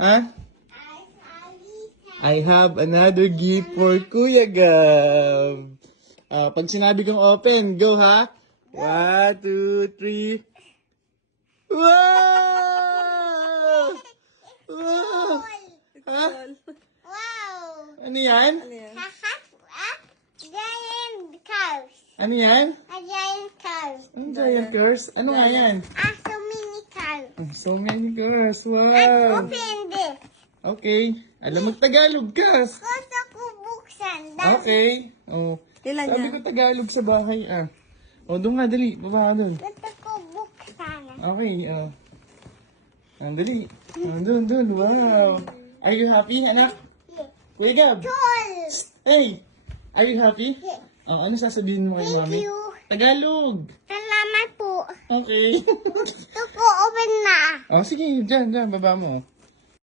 Ha? I have another gift for Kuya Gab. Pag sinabi kong open, go ha? 1, 2, 3. Wow! Wow! Ha? Wow! Ano yan? Giant cars. Ano yan? A giant cars. Ang giant cars? Ano nga yan? So many cars. So many cars. Let's Wow! open this. Okay. Alam mag-Tagalog ka. Gusto ko buksan. Okay. Oh. Ilan Sabi yan? ko Tagalog sa bahay doon nga, dali. Baba ka doon. Gusto ko buksan. Okay, dali. Doon. Wow. Are you happy, anak? Kuya Gab. Tol. Hey! Are you happy? Yeah. Ano sasabihin mo kay Thank mami? you. Tagalog. Salamat po. Okay. Gusto ko open na. Sige, dyan, baba mo.